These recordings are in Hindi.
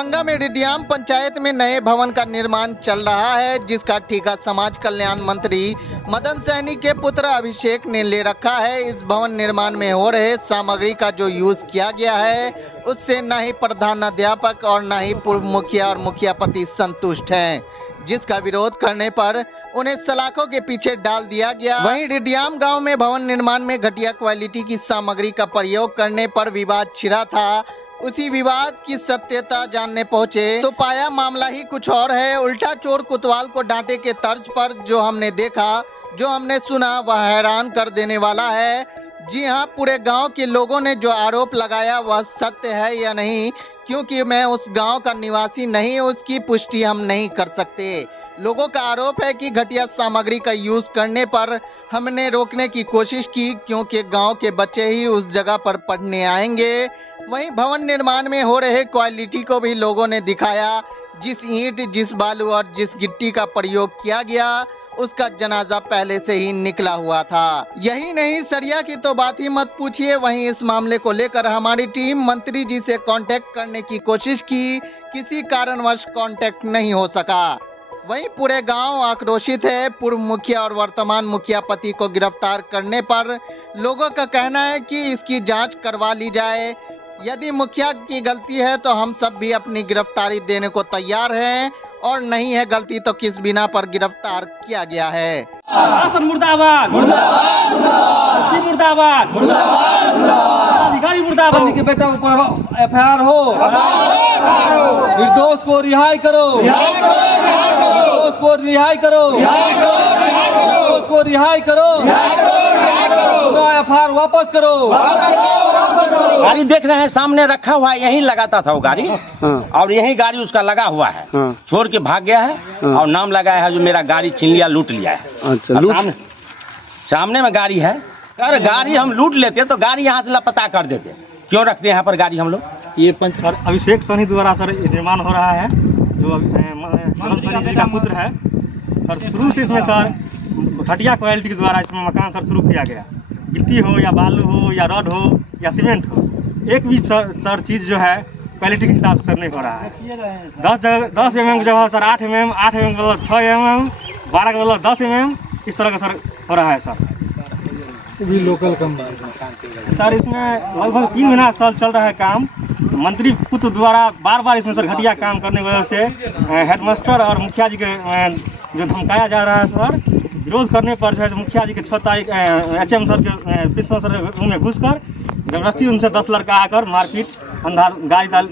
दरभंगा में रिडियाम पंचायत में नए भवन का निर्माण चल रहा है, जिसका ठेका समाज कल्याण मंत्री मदन सहनी के पुत्र अभिषेक ने ले रखा है। इस भवन निर्माण में हो रहे सामग्री का जो यूज किया गया है, उससे न ही प्रधानाध्यापक और न ही पूर्व मुखिया और मुखियापति संतुष्ट हैं, जिसका विरोध करने पर उन्हें सलाखों के पीछे डाल दिया गया। वहीं रिडियाम गांव में भवन निर्माण में घटिया क्वालिटी की सामग्री का प्रयोग करने पर विवाद छिड़ा था। उसी विवाद की सत्यता जानने पहुंचे तो पाया मामला ही कुछ और है। उल्टा चोर कोतवाल को डांटे के तर्ज पर जो हमने देखा, जो हमने सुना, वह हैरान कर देने वाला है। जी हां, पूरे गांव के लोगों ने जो आरोप लगाया वह सत्य है या नहीं, क्योंकि मैं उस गांव का निवासी नहीं, उसकी पुष्टि हम नहीं कर सकते। लोगों का आरोप है कि घटिया सामग्री का यूज करने पर हमने रोकने की कोशिश की, क्योंकि गांव के बच्चे ही उस जगह पर पढ़ने आएंगे। वहीं भवन निर्माण में हो रहे क्वालिटी को भी लोगों ने दिखाया। जिस ईंट, जिस बालू और जिस गिट्टी का प्रयोग किया गया, उसका जनाजा पहले से ही निकला हुआ था। यही नहीं, सरिया की तो बात ही मत पूछिए। वहीं इस मामले को लेकर हमारी टीम मंत्री जी से कांटेक्ट करने की कोशिश की, किसी कारणवश कांटेक्ट नहीं हो सका। वहीं पूरे गांव आक्रोशित है। पूर्व मुखिया और वर्तमान मुखिया पति को गिरफ्तार करने पर लोगों का कहना है कि इसकी जांच करवा ली जाए। यदि मुखिया की गलती है तो हम सब भी अपनी गिरफ्तारी देने को तैयार हैं, और नहीं है गलती तो किस बिना पर गिरफ्तार किया गया है। मुर्दाबाद, मुर्दाबाद, मुर्दाबाद, अधिकारी मुर्दाबाद। के बेटा ऊपर एफआईआर हो, निर्दोष को रिहाई करो, निर्दोष को रिहाई करो, निर्दोष को रिहाई करो, एफआईआर वापस करो। गाड़ी देख रहे हैं सामने रखा हुआ है, यहीं लगाता था वो गाड़ी। और यही गाड़ी उसका लगा हुआ है, छोड़ के भाग गया है और नाम लगाया है जो मेरा गाड़ी छीन लिया, लूट लिया है। अच्छा, सामने में गाड़ी है। अरे गाड़ी हम लूट लेते तो गाड़ी यहाँ से लापता कर देते, क्यों रखते हैं यहाँ पर गाड़ी हम लोग? ये सर अभिषेक सहनी द्वारा सर निर्माण हो रहा है, जो मदन सहनी जी का पुत्र है। सर शुरू से इसमें सर घटिया क्वालिटी के द्वारा इसमें मकान सर शुरू किया गया। गिट्टी हो या बालू हो या रॉड हो या सीमेंट हो, एक भी सर चीज़ जो है क्वालिटी के हिसाब से सर नहीं हो रहा है। 10 mm की जगह सर 8 mm, 8 mm का मतलब 6 mm, 12 का मतलब 10 mm, इस तरह का सर हो रहा है सर। भी लोकल कम सर इसमें लगभग 3 महीना साल चल रहा है काम। मंत्री पुत्र द्वारा बार बार इसमें सर घटिया काम करने की वजह से हेडमास्टर और मुखिया जी के जो धमकाया जा रहा है सर, विरोध करने पर जो है मुखिया जी के 6 तारीख HM सर के प्रिंसिपल सर के रूम में घुसकर जबरदस्ती उनसे 10 लड़का आकर मारपीट, अंधार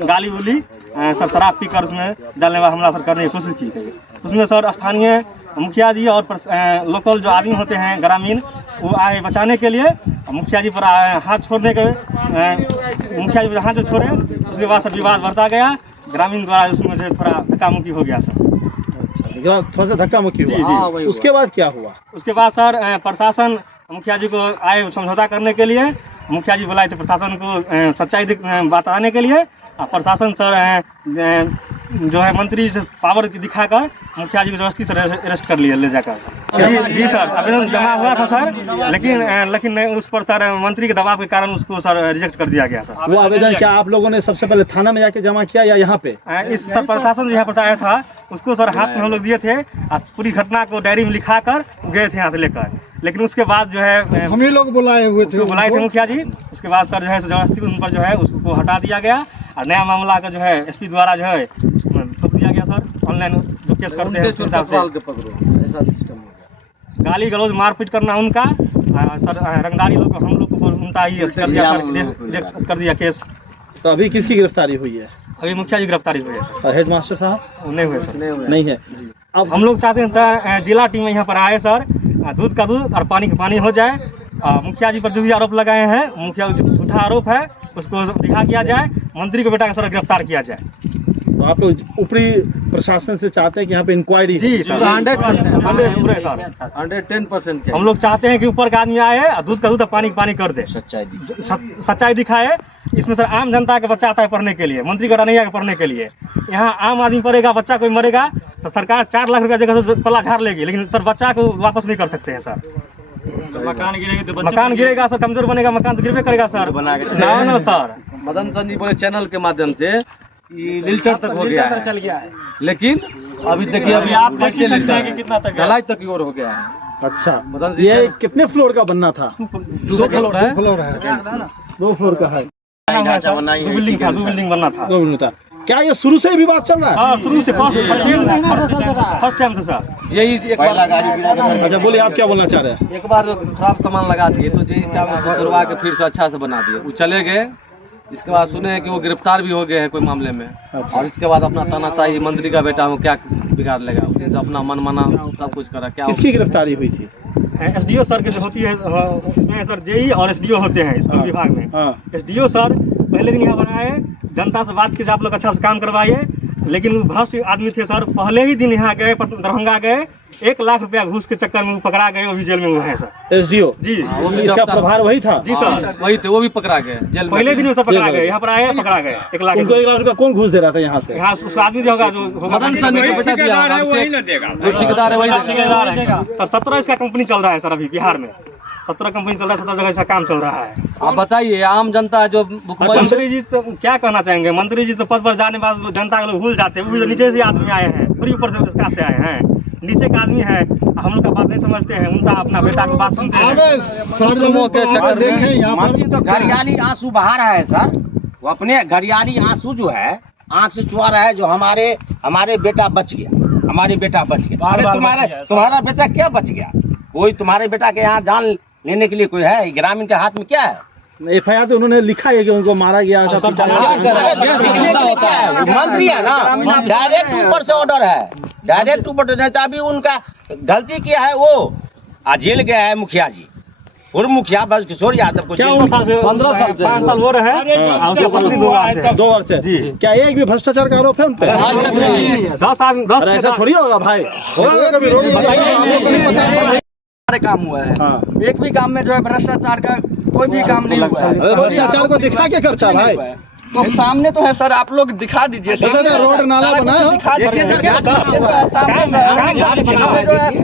गाली उली सर शराब पीकर उसमें डालने वाला हमला सर करने की कोशिश की गई। उसमें सर स्थानीय मुखिया जी और लोकल जो आदमी होते हैं ग्रामीण, वो आए बचाने के लिए। मुखिया जी पर हाथ छोड़ने के मुखिया जी पर हाथ जो छोड़े, उसके बाद सर विवाद बढ़ता गया। ग्रामीण द्वारा उसमें जो थोड़ा धक्का मुक्की हो गया सर। अच्छा, थोड़ा सा धक्का मुक्की हुआ। जी। उसके बाद क्या हुआ? उसके बाद सर प्रशासन मुखिया जी को आए समझौता करने के लिए। मुखिया जी बुलाए थे प्रशासन को सच्चाई बताने के लिए। प्रशासन सर जो है मंत्री से पावर दिखाकर मुखिया जी को जबरदस्ती सर अरेस्ट कर लिया ले जाकर। जी सर, आवेदन जमा हुआ था सर, लेकिन उस पर सर मंत्री के दबाव के कारण उसको सर रिजेक्ट कर दिया गया सर। वो आवेदन क्या आप लोगों ने सबसे पहले थाना में जाके जमा किया या यहाँ पे? इस सर प्रशासन जो यहाँ पर आया था उसको सर हाथ में हम लोग दिए थे, पूरी घटना को डायरी में लिखा कर गए थे यहाँ से लेकर। लेकिन उसके बाद जो है हम ही लोग बुलाए हुए थे मुखिया जी। उसके बाद सर जो है जबरदस्ती उन पर जो है उसको हटा दिया गया और नया मामला का जो है SP द्वारा जो है उसमें ठोक दिया गया सर। ऑनलाइन जो केस करते हैं उसके हिसाब से ऐसा सिस्टम हो गया। गाली गलौज मारपीट करना उनका, सर रंगदारी लोग हम लोग को उनका ही कर दिया सर, कर दिया केस। तो अभी किसकी गिरफ्तारी हुई है? अभी मुखिया जी गिरफ्तारी हुई है सर। और हेडमास्टर साहब नहीं हुए सर? नहीं है। अब हम लोग चाहते हैं सर जिला टीम यहाँ पर आए सर, दूध का दूध और पानी का पानी हो जाए। मुखिया जी पर जो भी आरोप लगाए हैं, मुखिया झूठा आरोप है, उसको रिहा किया जाए। मंत्री को बेटा का सर गिरफ्तार किया जाए। तो आप लोग ऊपरी प्रशासन से चाहते हैं कि यहाँ पे इंक्वायरी? जी सर, 110%। हम लोग चाहते हैं कि ऊपर का आदमी आए, दूध का दूध पानी का पानी कर दे, सच्चाई दिखाए। इसमें सर आम जनता का बच्चा आता है पढ़ने के लिए, मंत्री का नहीं आएगा पढ़ने के लिए। यहाँ आम आदमी पढ़ेगा, बच्चा कोई मरेगा तो सरकार 4 लाख रुपया जगह से पला झाड़ लेगी, लेकिन सर बच्चा को वापस नहीं कर सकते हैं सर। मकान गिरेगा सर, कमजोर बनेगा, मकान तो गिरबे करेगा सर। ना सर, मदन सहनी बोले चैनल के माध्यम से कि नीलसर तक हो गया है, चल गया है, लेकिन अभी देखिए अभी आप देख ही सकते हैं कि कितना तक है। ढलाई तक की ओर हो गया है। अच्छा, मदन जी ये कितने फ्लोर का बनना था? 2 फ्लोर है। 2 फ्लोर का है। दो बिल्डिंग बनना था। 2 मिनट था। क्या ये शुरू से ही विवाद चल रहा है? हाँ, शुरू से फर्स्ट टाइम से सर। यही एक बार अच्छा बोलिए, आप क्या बोलना चाह रहे हैं? एक बार जो खराब सामान लगा दिए तो यही से उसको तुड़वा के फिर से अच्छा से बना दिए। वो चले गए, इसके बाद सुने हैं कि वो गिरफ्तार भी हो गए हैं कोई मामले में। और इसके बाद अपना तानाशाही मंत्री का बेटा हूँ क्या बिगाड़ लेगा, उस दिन से अपना मन माना सब कुछ करा। क्या किसकी गिरफ्तारी हुई थी? एसडीओ सर के जो होती है इसमें सर जेई और एसडीओ होते हैं स्कूल विभाग में। हाँ। एसडीओ सर पहले दिन यहाँ बनाए, जनता से बात कीजिए आप लोग अच्छा से काम करवाइए, लेकिन वो भ्रष्ट आदमी थे सर। पहले ही दिन यहाँ गए, दरभंगा गए, 1 लाख रुपया घूस के चक्कर में वो पकड़ा गए, वो भी जेल में हुए हैं सर। एसडीओ जी इसका प्रभार वही था? जी सर, वही थे, वो भी पकड़ा गए जेल में। पहले दिन में सब पकड़ा गए, यहाँ पर आए पकड़ा गए 1 लाख। उनको 1 लाख रुपया कौन घूस दे रहा था यहाँ से? यहाँ उसका आदमी जो होगा, जो होगा मदन सर ने बेटा दिया होगा, जो ठेकेदार है वही देगा। ठेकेदार है सर। 17 इसका कंपनी चल रहा है सर अभी बिहार में। 17 कंपनी चल रहा है, 17 जगह इसका काम चल रहा है। आप बताइए आम जनता जो भुखमरी मंत्री जी से क्या कहना चाहेंगे? मंत्री जी तो पद पर जाने के बाद जनता के लोग भूल जाते हैं। वो भी तो नीचे से आदमी आए हैं, पूरी ऊपर से विस्तार से आए हैं। नीचे का आदमी है, हम लोग का बात नहीं समझते हैं, उनका अपना बेटा की बात सुनते हैं। के चक्कर में मंत्री तो घड़ियाली आंसू बहा रहा है सर। वो अपने घड़ियाली आंसू जो है आंख से चुहा रहा है, जो हमारे बेटा बच गया, हमारे बेटा बच गया। अरे तुम्हारा बेटा क्या बच गया? कोई तुम्हारे बेटा के यहाँ जान लेने के लिए कोई है? ग्रामीण के हाथ में क्या है? FIR तो उन्होंने लिखा है कि उनको मारा गया था। मंत्री है ना, डायरेक्ट ऊपर से ऑर्डर है, डायरेक्ट ऊपर से। अभी उनका गलती किया है, वो जेल गया है मुखिया जी, पूर्व मुखिया ब्रज किशोर यादव को। क्या 15 साल से 5 साल हो रहे हैं, 2 वर्ष से। जी, क्या एक भी भ्रष्टाचार का आरोप है उन पे? 10 आदमी 10 ऐसा थोड़ी होगा भाई, होगा कभी रोज काम हुआ है। हाँ। एक भी काम में जो है भ्रष्टाचार का कोई भी काम नहीं हुआ है। भ्रष्टाचार को दिखा के करता है भाई। तो सामने तो है सर, आप लोग दिखा दीजिए। रोड नाला बना है,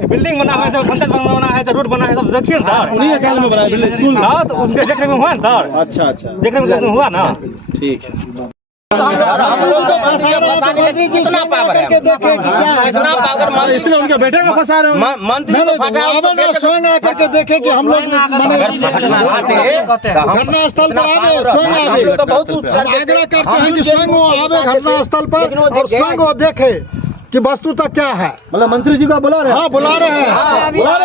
बिल्डिंग बना है, पंचायत बना है, रोड बना है, सब देखिए सर। उन्हीं साल में बना है बिल्डिंग, स्कूल ना तो उसके देखने में हुआ ना सर। अच्छा अच्छा, देखने में हुआ ना। ठीक है। कितना पावर है, कितना पावर इसलिए उनके बेटे को फंसा रहे हो। मंत्री को फंसा स्वयं आकर के देखे कि हम लोग घटनास्थल पर आवे, स्वयं आवे। हम आग्रह करते हैं कि स्वयं वो आवे घटनास्थल पर और स्वयं वो देखे कि वस्तुतः क्या है। मतलब मंत्री जी को बुला रहे हैं? हाँ बुला रहे हैं,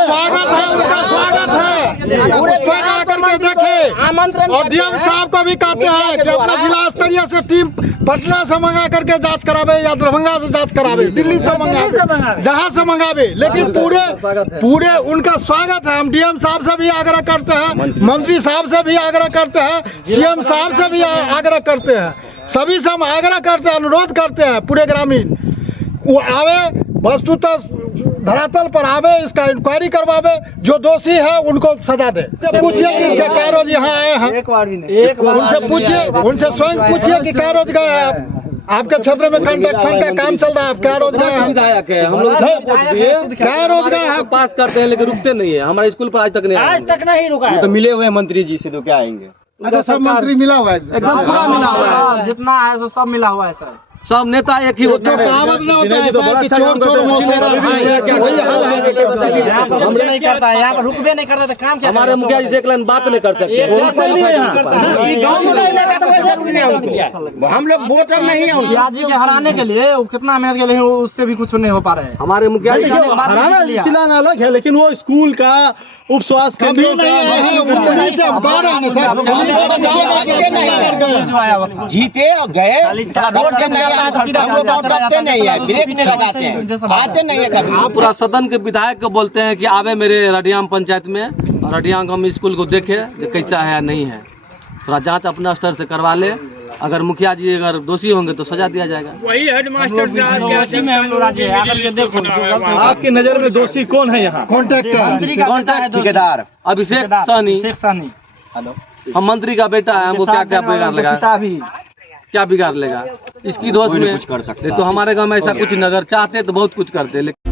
स्वागत है उनका, स्वागत है। वो स्वयं आकर के देखे और डीएम साहब को भी कहते हैं कि अपना जिला स्तरीय से टीम पटना से मंगा करके जांच करावे या दरभंगा से जांच करावे, दिल्ली से मंगावे, जहाँ से मंगावे, लेकिन पूरे उनका स्वागत है। हम डीएम साहब से भी आग्रह करते हैं, मंत्री साहब से भी आग्रह करते हैं, सीएम साहब से भी आग्रह करते हैं, सभी से हम आग्रह करते हैं, अनुरोध करते हैं पूरे ग्रामीण वो आवे, वस्तुतः धरातल पर आवे, इसका इंक्वायरी करवावे, जो दोषी है उनको सजा दे। पूछिए कि क्या रोज यहाँ आए हैं, उनसे पूछिए, उनसे स्वयं पूछिए कि क्या रोज गए हैं। आपके क्षेत्र में कंस्ट्रक्शन का काम चल रहा है, क्या रोज गए हैं? विधायक है, हम लोग क्या रोज गए हैं? पास करते हैं लेकिन रुकते नहीं है। हमारे स्कूल पर आज तक नहीं रुका है। तो मिले हुए मंत्री जी से तो क्या आएंगे? अच्छा, सब मंत्री मिला हुआ है, एकदम पूरा मिला हुआ है, जितना है सब मिला हुआ है सर। सब नेता एक ही होते हैं। कहावत न होता है सर कि चोर चोर मुँह से रहा, वही हाल है। हम नहीं करता है, यहाँ पर रुकबे नहीं करता तो काम क्या? हमारे मुखिया जी से एक लाइन बात नहीं कर सकते। हम लोग वोटर नहीं है। मुखिया जी के हराने के लिए वो कितना मेहनत के लिए, उससे भी कुछ नहीं हो पा रहा है। हमारे मुखिया जी हराना चिल्लाना अलग है, लेकिन वो स्कूल का उप स्वास्थ्य केंद्र जीते और गए, नहीं है, ब्रेक नहीं लगाते हैं, आते नहीं है कभी। आप पूरा सदन के विधायक को बोलते हैं कि आवे मेरे रडियाम पंचायत में और रडियाम गाँव स्कूल को देखे कैसा है या नहीं है, थोड़ा जांच अपने स्तर से करवा ले। अगर मुखिया जी अगर दोषी होंगे तो सजा दिया जाएगा। वही हेडमास्टर आपकी नजर में दोषी कौन है यहाँ? कॉन्ट्रैक्ट ठेकेदार अभिषेक सहनी। हम मंत्री का बेटा है, वो क्या क्या बिगाड़ लेगा, क्या बिगाड़ लेगा इसकी दोष में? तो हमारे गाँव में ऐसा कुछ नहीं, अगर चाहते तो बहुत कुछ करते, लेकिन